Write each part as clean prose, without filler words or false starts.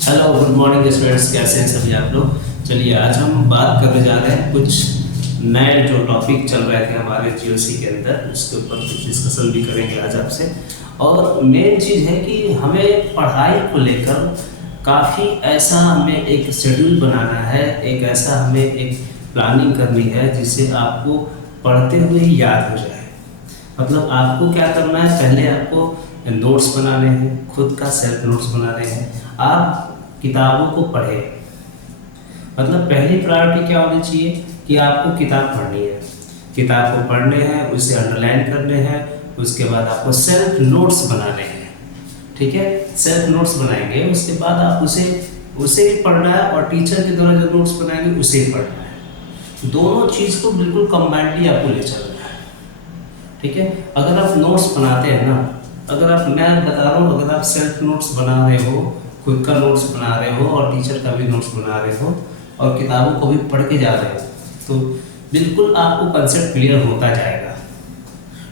Hello good morning students, कैसे हैं सभी आप लोग। चलिए आज हम बात करने जा रहे हैं कुछ नए जो टॉपिक चल रहे थे हमारे जीओसी के अंदर, उसके ऊपर कुछ डिस्कशन भी करेंगे आज आपसे। और मेन चीज़ है कि हमें पढ़ाई को लेकर काफ़ी ऐसा हमें एक शेड्यूल बनाना है, एक ऐसा हमें एक प्लानिंग करनी है जिससे आपको पढ़ते हुए ही याद हो जाए। मतलब आपको क्या करना है, पहले आपको नोट्स बनाने हैं, खुद का सेल्फ नोट्स बनाने हैं। आप किताबों को पढ़ें। मतलब पहली प्रायोरिटी क्या होनी चाहिए कि आपको किताब पढ़नी है, किताब को पढ़ने हैं, उसे अंडरलाइन करने हैं, उसके बाद आपको सेल्फ नोट्स बनाने हैं। ठीक है, सेल्फ नोट्स बनाएंगे, उसके बाद आप उसे भी पढ़ना है और टीचर के द्वारा जो नोट्स बनाएंगे उसे भी पढ़ना है। दोनों चीज़ को बिल्कुल कंबाइंडली आपको ले चलना है। ठीक है, अगर आप नोट्स बनाते हैं ना, अगर आप, मैं बता रहा हूँ, अगर आप सेल्फ नोट्स बना रहे हो, खुद का नोट्स बना रहे हो और टीचर का भी नोट्स बना रहे हो और किताबों को भी पढ़ के जा रहे हो, तो बिल्कुल आपको कंसेप्ट क्लियर होता जाएगा।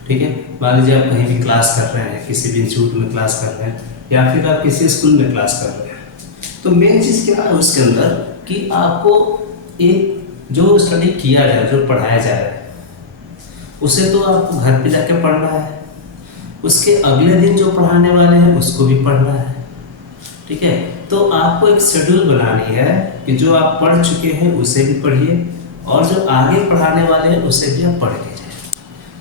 ठीक है, मान लीजिए आप कहीं भी क्लास कर रहे हैं, किसी भी इंस्टीट्यूट में क्लास कर रहे हैं या फिर आप किसी स्कूल में क्लास कर रहे हैं, तो मेन चीज़ क्या है उसके अंदर कि आपको एक जो स्टडी किया जाए, जो पढ़ाया जा रहा है, उसे तो आपको घर पे जाके पढ़ना है, उसके अगले दिन जो पढ़ाने वाले हैं उसको भी पढ़ना है। ठीक है, तो आपको एक शेड्यूल बनानी है कि जो आप पढ़ चुके हैं उसे भी पढ़िए और जो आगे पढ़ाने वाले हैं उसे भी आप पढ़ के जाए,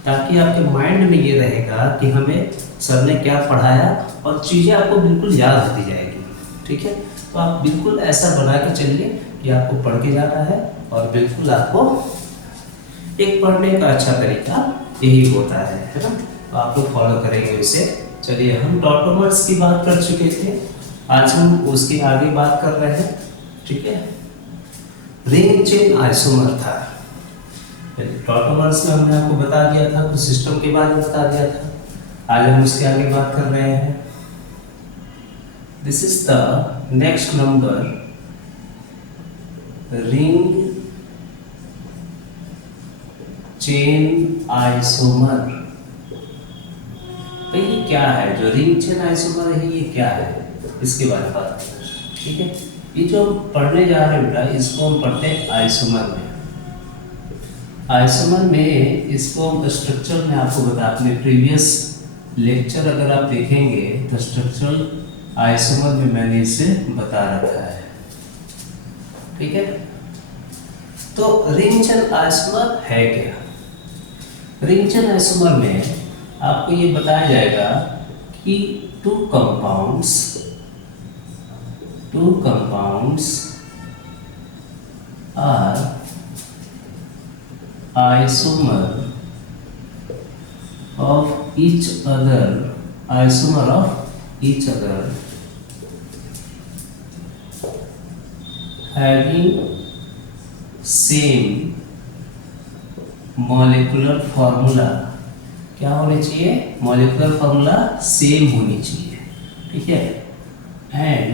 ताकि आपके माइंड में ये रहेगा कि हमें सर ने क्या पढ़ाया और चीज़ें आपको बिल्कुल याद होती जाएगी। ठीक है, तो आप बिल्कुल ऐसा बना के चलिए कि आपको पढ़ के जाना है और बिल्कुल आपको एक पढ़ने का अच्छा तरीका यही होता है ना, तो आप लोग फॉलो करेंगे उसे। चलिए, हम टॉटोमर्स की बात कर चुके थे, आज हम उसके आगे बात कर रहे हैं। ठीक है, रिंग चेन आइसोमर था। टॉटोमर्स में हमने आपको बता दिया था, कुछ सिस्टम के बारे में बता दिया था। आज हम उसके आगे बात कर रहे हैं। This is the next number, ring chain isomer. तो ये क्या है जो रिंग चेन आइसोमर है, ये क्या है, इसके बारे में बात करें। ठीक है, ये जो हम पढ़ने जा रहे हैं बेटा, इसको हम पढ़ते हैं आइसोमर में। आइसोमर में इसको हम स्ट्रक्चर में आपको बता, अपने प्रीवियस लेक्चर अगर आप देखेंगे तो स्ट्रक्चरल आइसोमर में मैंने इसे बता रखा है। ठीक है, तो रिंग चेन आइसोमर है क्या। रिंग चेन आइसोमर में आपको ये बताया जाएगा कि to compounds are isomer of each other having same molecular formula। क्या होनी चाहिए, मॉलिक्यूलर फॉर्मूला सेम होनी चाहिए। ठीक है, and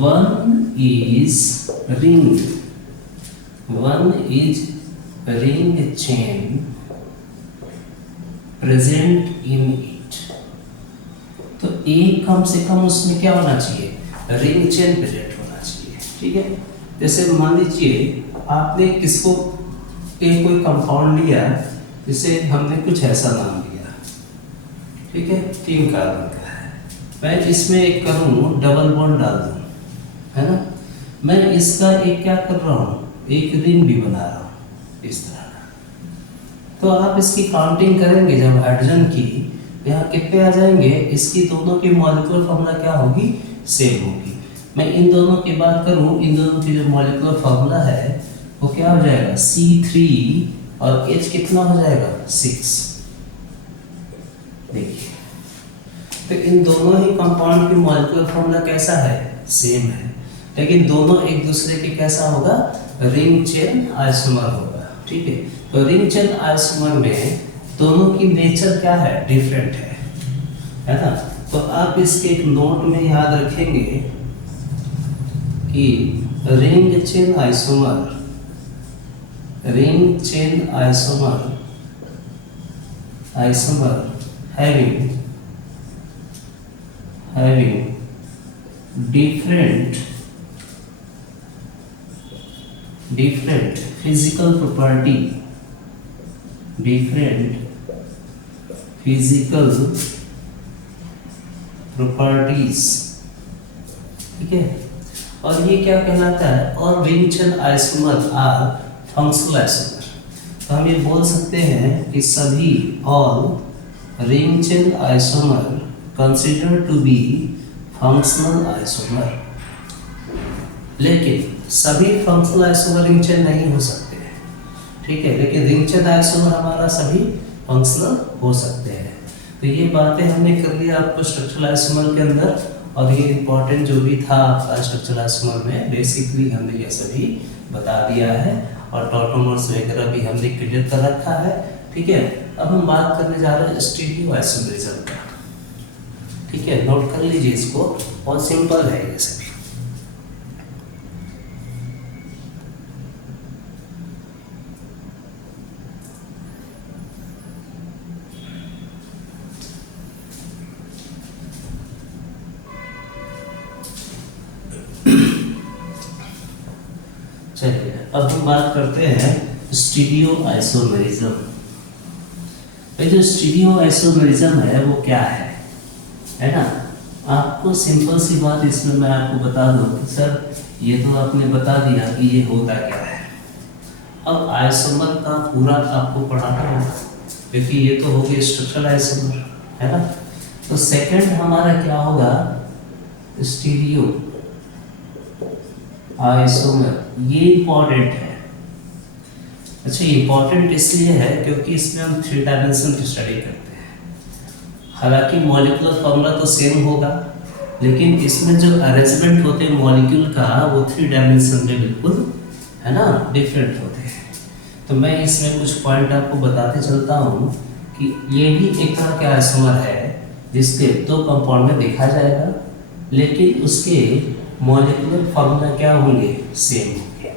one is ring chain present in it। तो एक कम से कम उसमें क्या होना चाहिए, रिंग चेन प्रेजेंट होना चाहिए। ठीक है, जैसे मान लीजिए आपने किसको कोई कंपाउंड लिया, जिसे हमने कुछ ऐसा नाम दिया। ठीक है, 3 कार्बन का है, मैं इसमें एक करूँ डबल बॉन्ड डाल दूँ, है ना, मैं इसका एक क्या कर रहा हूँ, एक रिंग भी बना रहा हूँ इस तरह का। तो आप इसकी काउंटिंग करेंगे जब हाइड्रोजन की, यहाँ कितने आ जाएंगे, इसकी दोनों की मॉलिक्यूलर फॉर्मूला क्या होगी, सेम होगी। मैं इन दोनों की बात करूँ, इन दोनों की जो मॉलिक्यूलर फॉर्मूला है वो क्या हो जाएगा, C3 और H कितना हो जाएगा, 6। देखिए, तो इन दोनों ही कंपाउंड की मॉलिक्यूलर फॉर्मूला कैसा है, सेम है, लेकिन दोनों एक दूसरे के कैसा होगा, रिंग चेन आइसोमर होगा। ठीक है, तो रिंग चेन आइसोमर में दोनों की नेचर क्या है, डिफरेंट है ना। तो आप इसके एक नोट में याद रखेंगे कि ring chain isomer having having different physical property, different physical properties, ठीक है। और ये क्या कहलाता है, और ring chain isomer or functional isomer. तो हम ये बोल सकते हैं कि सभी all ring chain isomer consider to be functional isomer. लेकिन सभी फंक्शनल आइसोमर रिंग चेन नहीं हो सकते हैं, ठीक है, लेकिन रिंग चेन आइसोमर हमारा सभी फंक्शनल हो सकते हैं। तो ये बातें हमने कर लिया आपको स्ट्रक्चरल आइसोमर के अंदर, और ये इंपॉर्टेंट जो भी था आपका स्ट्रक्चरल आइसोमर में बेसिकली हमने ये सभी बता दिया है, और टॉटोमर्स वगैरह भी हमने क्लियर कर रखा है, ठीक है। अब हम बात करने जा रहे हैं स्टीरियो आइसोमरिज्म का, ठीक है, नोट कर लीजिए इसको, बहुत सिंपल है ये सभी। चलिए अब हम बात करते हैं स्टीरियो आइसोमरिज्म। जो स्टीरियो आइसोमरिज्म है वो क्या है ना। आपको सिंपल सी बात इसमें मैं आपको बता दूं कि सर ये तो आपने बता दिया कि ये होता क्या है। अब आइसोमर का पूरा आपको पढ़ाना होगा, क्योंकि ये तो हो गया स्ट्रक्चरल आइसोमर, है ना। तो सेकंड हमारा क्या होगा, स्टीरियो आइसोमर। ये इंपॉर्टेंट है। अच्छा, इंपॉर्टेंट इसलिए है क्योंकि इसमें हम 3 डायमेंशन की स्टडी करते हैं। हालांकि मॉलिक्यूलर फॉर्मूला तो सेम होगा, लेकिन इसमें जो अरेंजमेंट होते हैं मॉलिक्यूल का वो 3 डायमेंशन में बिल्कुल, है ना, डिफरेंट होते हैं। तो मैं इसमें कुछ पॉइंट आपको बताते चलता हूँ कि ये भी एक तरह का आइसोमर है जिसके 2 कंपाउंड में देखा जाएगा, लेकिन उसके मॉलिक्यूलर फॉर्मूला क्या होंगे, सेम होंगे,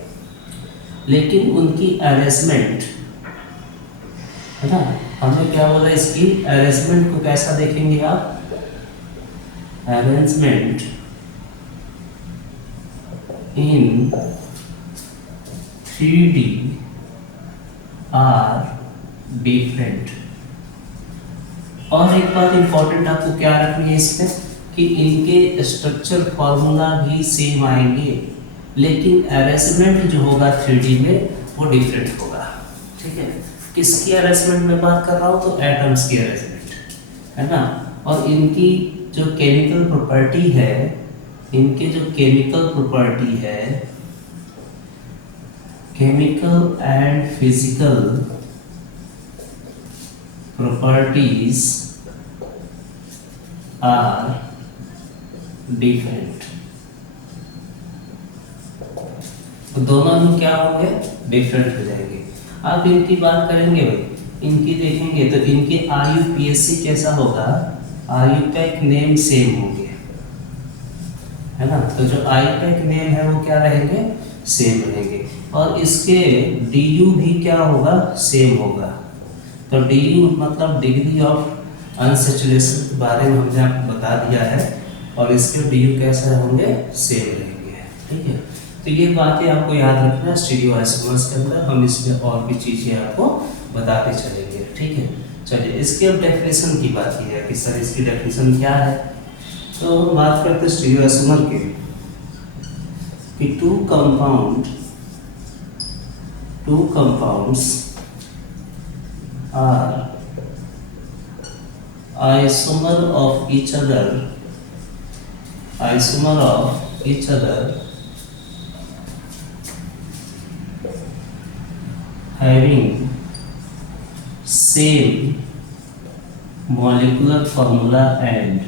लेकिन उनकी अरेंजमेंट, है ना, हमने क्या बोला, इसकी अरेंजमेंट को कैसा देखेंगे आप, arrangement in 3D are different. और एक बात इंपॉर्टेंट आपको क्या रखनी है इसमें कि इनके स्ट्रक्चर फार्मूला भी सेम आएंगे, लेकिन अरेंजमेंट जो होगा 3D में वो डिफरेंट होगा, ठीक है। किसकी अरेंजमेंट में बात कर रहा हूँ, तो एटम्स की अरेंजमेंट, है ना। और इनकी जो केमिकल प्रॉपर्टी है, इनके जो केमिकल प्रॉपर्टी है, chemical and physical properties are different. तो दोनों में क्या होंगे, डिफरेंट हो जाएंगे। आप इनकी बात करेंगे भाई, इनकी देखेंगे तो इनके IUPAC कैसा होगा, IUPAC नेम सेम होंगे, है ना। तो जो IUPAC नेम है वो क्या रहेंगे, सेम रहेंगे, और इसके DU भी क्या होगा, सेम होगा। तो DU मतलब डिग्री ऑफ अनसैचुरेशन के बारे में हमने आपको बता दिया है, और इसके DU कैसे होंगे, सेम रहेंगे, ठीक है। तो ये बातें आपको याद रखना स्टीरियो आइसोमर्स के अंदर, हम इसमें और भी चीज़ें आपको बताते चलेंगे, ठीक है। चलिए इसके अब डेफिनेशन की बात की है कि सर इसकी डेफिनेशन क्या है। तो बात करते हैं स्टीरियो आइसोमर की कि two compounds are isomer of each other having same molecular formula and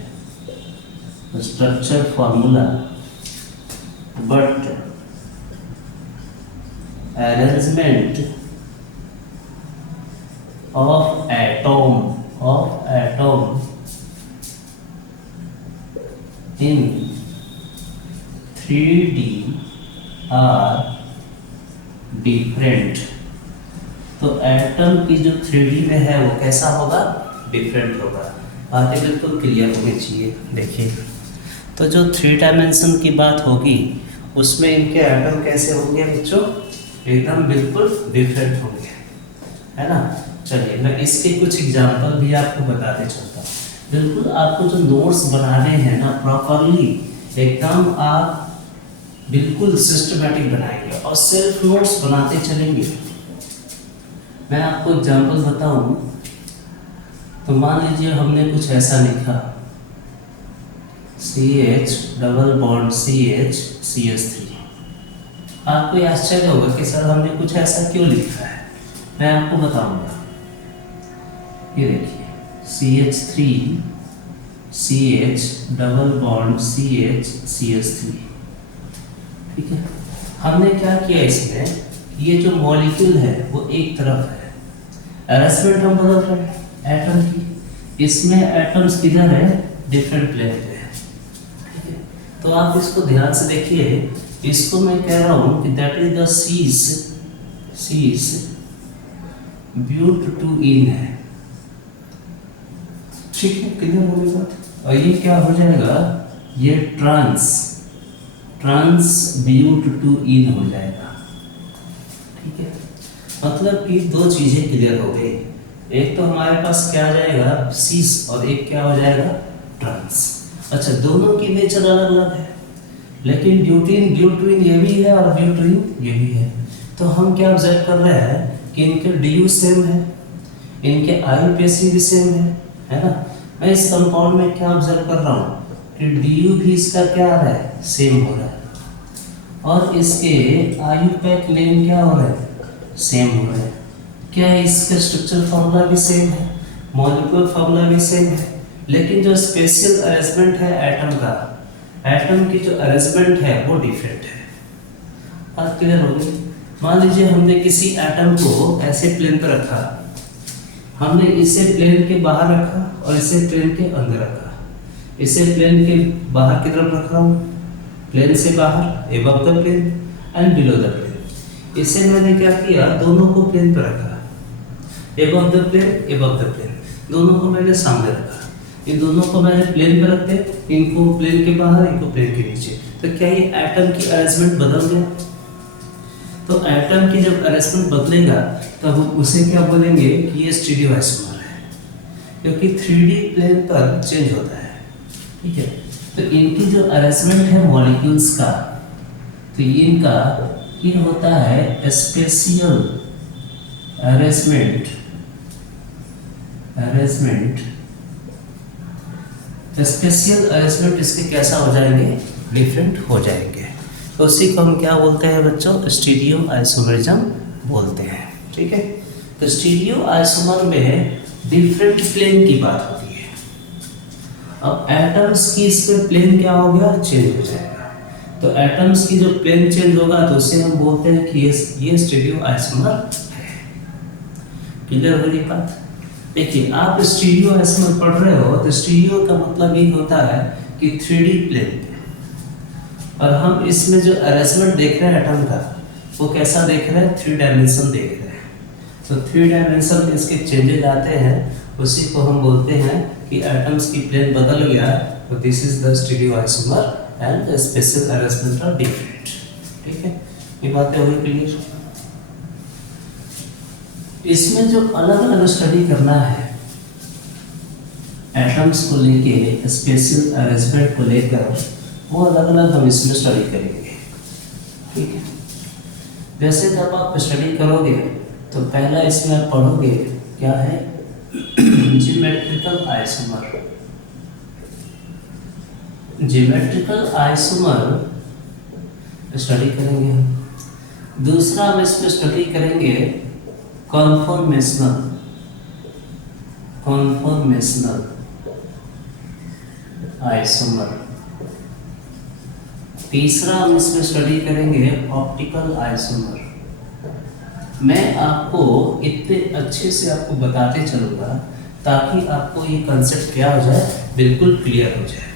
structure formula, but arrangement of atom in 3D are different। तो एटम की जो 3D में है वो कैसा होगा, डिफरेंट होगा। बातें बिल्कुल क्लियर होनी चाहिए। देखिए तो जो 3 डायमेंशन की बात होगी उसमें इनके एटम कैसे होंगे बच्चों, एकदम बिल्कुल डिफरेंट होंगे, है ना। चलिए मैं इसके कुछ एग्जांपल भी आपको बताते चलता हूँ। बिल्कुल आपको जो नोट्स बनाने हैं ना प्रॉपरली एकदम आप बिल्कुल सिस्टमैटिक बनाएंगे और सेल्फ नोट्स बनाते चलेंगे। मैं आपको एग्जांपल बताऊं तो मान लीजिए हमने कुछ ऐसा लिखा CH double bond CH CH3। आपको ये आश्चर्य होगा कि सर हमने कुछ ऐसा क्यों लिखा है, मैं आपको बताऊंगा। ये देखिए CH3 CH double bond CH CH3, ठीक है। हमने क्या किया इसमें, ये जो मॉलिक्यूल है वो एक तरफ है, अरेंजमेंट हम बदल रहे हैं एटम की, इसमें एटम्स किधर है, डिफरेंट प्लेन पे है, ठीक है। तो आप इसको ध्यान से देखिए, इसको मैं कह रहा हूँ कि that is the sees beaut to in है, ठीक है, क्लियर हो गई बात। और ये क्या हो जाएगा, ये ट्रांस ब्यूट टू इन हो जाएगा, ठीक है। मतलब कि दो चीजें क्लियर हो गई, एक तो हमारे पास क्या आ जाएगा सीस और एक क्या हो जाएगा ट्रांस। अच्छा दोनों की नेचर अलग अलग है, लेकिन ब्यूटीन ये भी है और ब्यूटीन ये भी है। तो हम क्या ऑब्जर्व कर रहे हैं कि इनके डी सेम है, इनके IUPAC भी सेम है ना। मैं इस कंपाउंड में क्या ऑब्जर्व कर रहा हूँ कि DU भी इसका क्या आ रहा है, सेम हो रहा है, और इसके IUPAC नेम क्या हो रहा है, सेम हो रहा है। क्या इसका स्ट्रक्चर फॉर्मूला भी सेम है, मॉलिक्यूलर फॉर्मूला भी सेम है, लेकिन जो स्पेशल अरेंजमेंट है एटम का, एटम की जो अरेंजमेंट है वो डिफरेंट है। बात क्लियर हो गई। मान लीजिए हमने किसी एटम को ऐसे प्लेन पर रखा, हमने इसे प्लेन के बाहर रखा और इसे प्लेन के अंदर रखा। इसे प्लेन के बाहर की तरफ रखा हूँ, प्लेन से बाहर above the plane and below the plane. इसे मैंने क्या किया, दोनों को प्लेन पर रखा, एबव द प्लेन, दोनों को मैंने सामने रखा। इन दोनों को मैंने प्लेन पर रखते, इनको प्लेन के बाहर, इनको प्लेन के नीचे। तो क्या ये एटम की अरेंजमेंट बदल गया? तो एटम की जब अरेंजमेंट बदलेगा तब हम उसे क्या बोलेंगे कि ये स्टीरियोआइसोमर है, क्योंकि 3D प्लेन पर चेंज होता है, ठीक है। तो इनकी जो अरेंजमेंट है मॉलिक्यूल्स का, तो इनका ये होता है स्पेशियल अरेंजमेंट। स्पेशियल अरेंजमेंट इसके कैसा हो जाएंगे, डिफरेंट हो जाएंगे। तो उसी को हम क्या बोलते हैं बच्चों, स्टीरियो आइसोमरिज्म बोलते हैं, ठीक है। तो स्टीरियो आइसोमर में डिफरेंट प्लेन की बात होती है। अब एटम्स की इसमें प्लेन क्या हो गया, चेंज हो जाएगा। तो एटम्स की जो प्लेन चेंज होगा तो उसे हम बोलते हैं कि ये स्टीरियो आइसोमर है। क्लियर हो गई बात। देखिए आप स्टीरियो आइसोमर पढ़ रहे हो तो स्टीरियो का मतलब ये होता है कि 3D प्लेन पे, और हम इसमें जो अरेंजमेंट देख रहे हैं एटम का वो कैसा देख रहे हैं, 3 डायमेंशन देख रहे हैं। तो 3 डायमेंशन में इसके चेंजेस आते हैं, उसी को हम बोलते हैं कि एटम्स की प्लेन बदल गया, तो this is the stereoisomer and the special arrangement are different, ठीक है। ये बातें हो गई क्लियर। इसमें जो अलग अलग स्टडी करना है एटम्स को लेके, स्पेशल अरेंजमेंट को लेकर, वो अलग अलग हम इसमें स्टडी करेंगे, ठीक है। जैसे जब आप स्टडी करोगे तो पहला इसमें आप पढ़ोगे क्या है, geometrical isomer. Geometrical isomer study करेंगे हम। दूसरा हम इसमें स्टडी करेंगे कॉन्फॉर्मेशनल आइसोमर। तीसरा हम इसमें स्टडी करेंगे ऑप्टिकल आइसोमर। मैं आपको इतने अच्छे से आपको बताते चलूँगा ताकि आपको ये कंसेप्ट क्या हो जाए, बिल्कुल क्लियर हो जाए।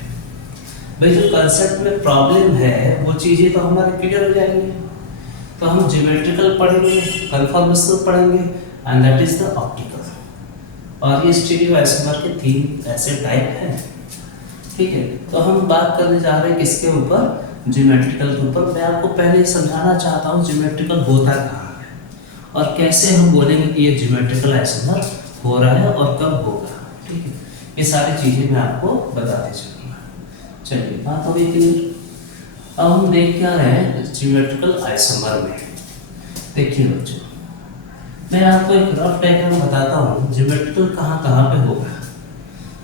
भाई जो कंसेप्ट में प्रॉब्लम है वो चीज़ें तो हमारे क्लियर हो जाएंगी। तो हम ज्योमेट्रिकल पढ़ेंगे, कन्फॉर्मेशनल पढ़ेंगे and that is the optical. और ये स्टीरियो आइसोमर के 3 ऐसे टाइप हैं। ठीक है, तो हम बात करने जा रहे हैं किसके ऊपर, ज्योमेट्रिकल के ऊपर। मैं आपको पहले ही समझाना चाहता हूँ ज्योमेट्रिकल होता कहाँ है और कैसे हम बोलेंगे कि ये ज्योमेट्रिकल आइसोमर हो रहा है और कब होगा। ठीक है, ये सारी चीज़ें मैं आपको बताते चलूँगा। चलिए बात हो गई क्लियर। अब हम देख क्या रहे हैं ज्योमेट्रिकल आइसोमर में। देखिए बच्चों, मैं आपको एक रफ डायग्राम बताता हूँ ज्योमेट्रिकल कहाँ कहाँ पे होगा।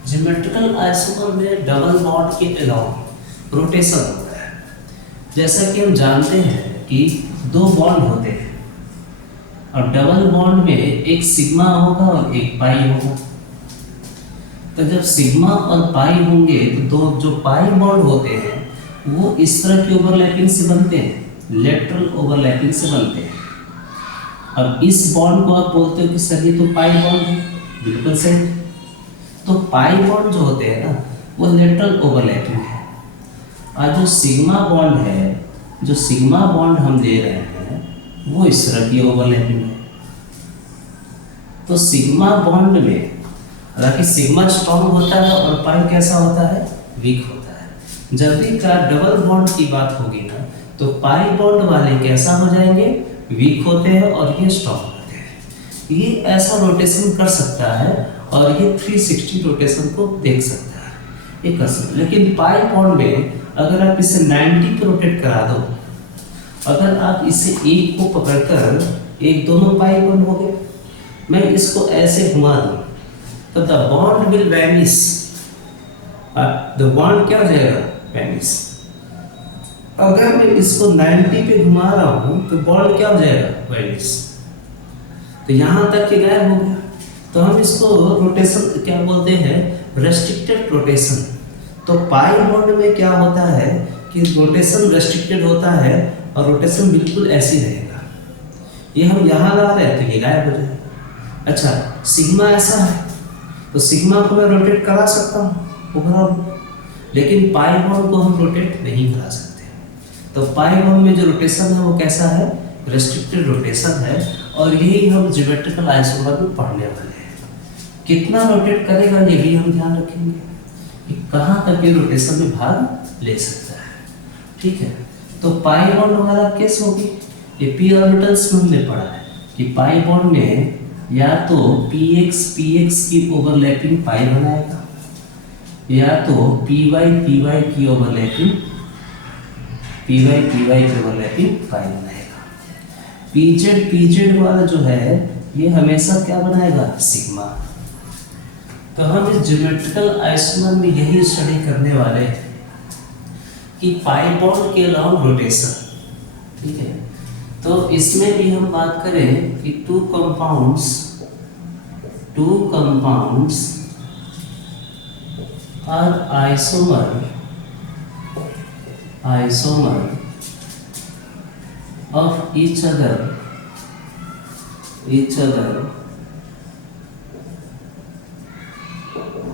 ज्योमेट्रिकल आइसोमर में डबल बॉन्ड के अलाउंग रोटेशन होता है। जैसा कि हम जानते हैं कि दो बॉन्ड होते हैं और डबल बॉन्ड में एक सिग्मा होगा और एक पाई होगा। तो जब सिग्मा और पाई होंगे तो दो जो पाई बॉन्ड होते हैं वो इस तरह की ओवरलैपिंग से बनते हैं, लेटरल ओवरलैपिंग से बनते हैं। अब इस बॉन्ड को आप बोलते हो कि सर ये तो पाई बॉन्ड है, बिल्कुल सही। तो पाई बॉन्ड जो होते हैं ना वो लेटरल ओवरलैपिंग है और जो सिग्मा बॉन्ड है, जो सिग्मा बॉन्ड हम दे रहे हैं वो इस तरह की ओवरलैपिंग है। तो सिग्मा बॉन्ड में हालांकि सिग्मा स्ट्रॉन्ग होता है और पाई कैसा होता है, वीक होता है। जब भी डबल बॉन्ड की बात होगी ना तो पाई बॉन्ड वाले कैसा हो जाएंगे, वीक होते हैं और ये स्ट्रॉन्ग होते हैं। ये ऐसा रोटेशन कर सकता है और ये 360 रोटेशन को देख सकता है, ये कर सकता है। लेकिन पाई बॉन्ड में अगर आप इसे 90 पे रोटेट करा दो, अगर आप इसे एक को पकड़कर एक दोनों पाई बॉन्ड हो गए, मैं इसको ऐसे घुमा दूं तो the bond will vanish. The bond क्या हो जाएगा, वैनिश। अगर मैं इसको 90 पे घुमा रहा हूं तो बॉन्ड क्या हो जाएगा, वैनिश। तो यहां तक के गायब हो गया। तो हम इसको रोटेशन क्या बोलते हैं, रेस्ट्रिक्टेड रोटेशन। तो पाई बॉन्ड में क्या होता है कि रोटेशन रेस्ट्रिक्टेड होता है और रोटेशन बिल्कुल ऐसी रहेगा। ये हम यहाँ ला रहे हैं तो ये गायब हो जाएगा। अच्छा, सिग्मा ऐसा है तो सिग्मा को मैं रोटेट करा सकता हूँ ओवरऑल, लेकिन पाई बॉन्ड को हम रोटेट नहीं करा सकते। तो पाई बॉन्ड में जो रोटेशन है वो कैसा है, रेस्ट्रिक्टेड रोटेशन है। और यही हम ज्योमेट्रिकल आइसोमर में पढ़ने वाले हैं। कितना रोटेट करेगा ये भी हम ध्यान रखेंगे कि कहाँ तक ये रोटेशन में भाग ले सकता है। ठीक है, तो पाई बॉन्ड वाला केस होगी, ये पी ऑर्बिटल्स में हमने पढ़ा है कि पाई बॉन्ड में या तो px की ओवरलैपिंग पाई बनाएगा या तो py की ओवरलैपिंग पाई बनाएगा। pz वाला जो है ये हमेशा क्या बनाएगा, सिग्मा। तो हम इस ज्योमेट्रिकल आइसोमर में यही स्टडी करने वाले हैं कि पाई बॉन्ड के अलाउंग रोटेशन। ठीक है, तो इसमें भी हम बात करें कि two compounds are isomer of each other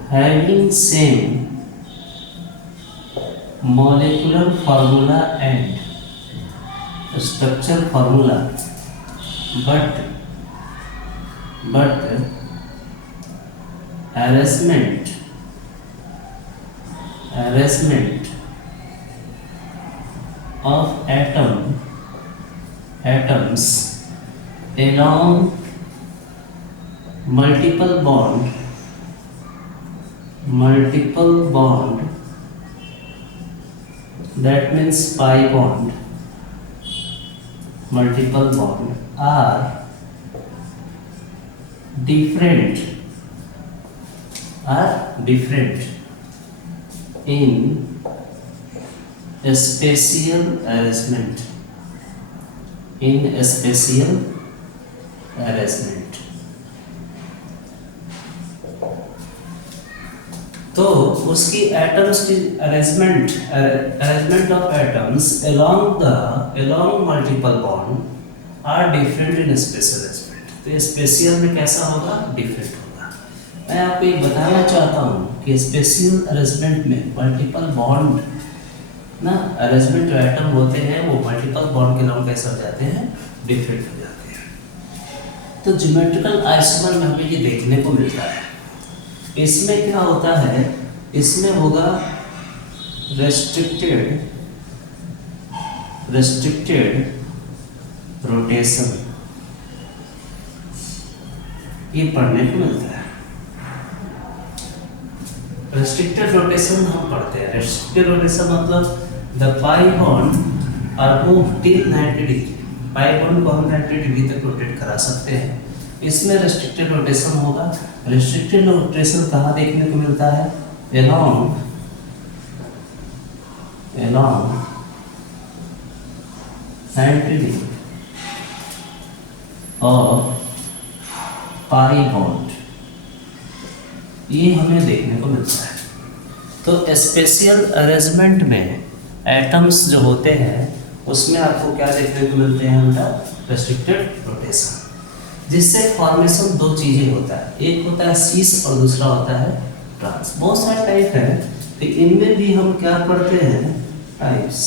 having same molecular formula and structure formula, but arrangement of atoms along multiple bond that means pi bond, multiple bond are different in spatial arrangement, तो उसकी atoms की arrangement of atoms along multiple bond are different in spatial arrangement. तो spatial में कैसा होगा, different होगा। मैं आपको ये बताना चाहता हूँ कि स्पेशियल अरेंजमेंट में मल्टीपल बॉन्ड ना अरेंजमेंट जो एटम होते हैं वो मल्टीपल बॉन्ड के नाम कैसे हो जाते हैं, डिफरेंट हो जाते हैं। तो ज्योमेट्रिकल आइसोमर में हमें ये देखने को मिलता है। इसमें क्या होता है, इसमें होगा रेस्ट्रिक्टेड रोटेशन, ये पढ़ने को मिलता है। रेस्ट्रिक्टेड रोटेशन हम पढ़ते हैं। रेस्ट्रिक्टेड रोटेशन मतलब the pi bond are move till 90 degree, pi bond को हम 90 डिग्री तक रोटेट करा सकते हैं, इसमें रेस्ट्रिक्टेड रोटेशन होगा। रेस्ट्रिक्टेड रोटेशन कहाँ देखने को मिलता है? along 90 डिग्री और पाई बॉन्ड, ये हमें देखने को मिलता है। तो स्पेशियल अरेंजमेंट में एटम्स जो होते हैं उसमें आपको क्या देखने को मिलते हैं? उनका रेस्ट्रिक्टेड रोटेशन, जिससे फॉर्मेशन दो चीजें होता है, एक होता है सीस और दूसरा होता है ट्रांस। बहुत सारे टाइप है, तो इनमें भी हम क्या पढ़ते हैं? टाइप्स।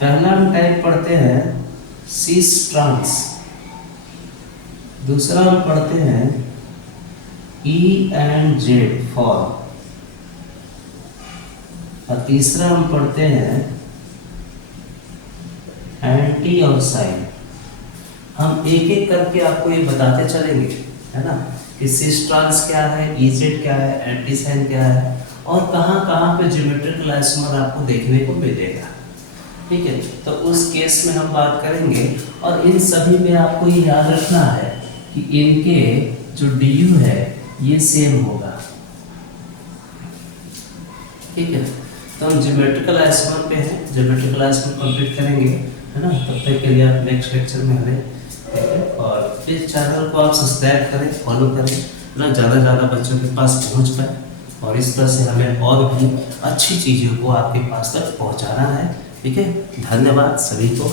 पहला हम टाइप पढ़ते हैं सीस ट्रांस, दूसरा हम पढ़ते हैं ई एंड जेड फॉर्म, और तीसरा हम पढ़ते हैं एंटी और साइन। हम एक एक करके आपको ये बताते चलेंगे, है ना, कि सिस ट्रांस क्या है, ई जेड क्या है, एंटी साइन क्या है, और कहाँ कहाँ पे ज्योमेट्रिकल आइसोमर आपको देखने को मिलेगा। ठीक है, तो उस केस में हम बात करेंगे। और इन सभी में आपको ये याद रखना है कि इनके जो डी है ये सेम होगा। ठीक है, तो हम ज्योमेट्रिकल आइसोमर पे हैं, ज्योमेट्रिकल आइसोमर कंप्लीट करेंगे, है ना। तब तक के लिए आप नेक्स्ट लेक्चर में हमें, ठीक है, और इस चैनल को आप सब्सक्राइब करें, फॉलो करें, ना ज़्यादा से ज़्यादा बच्चों के पास पहुंच पाए, और इस तरह से हमें और भी अच्छी चीज़ों को आपके पास तक पहुंचाना है। ठीक है, धन्यवाद सभी को।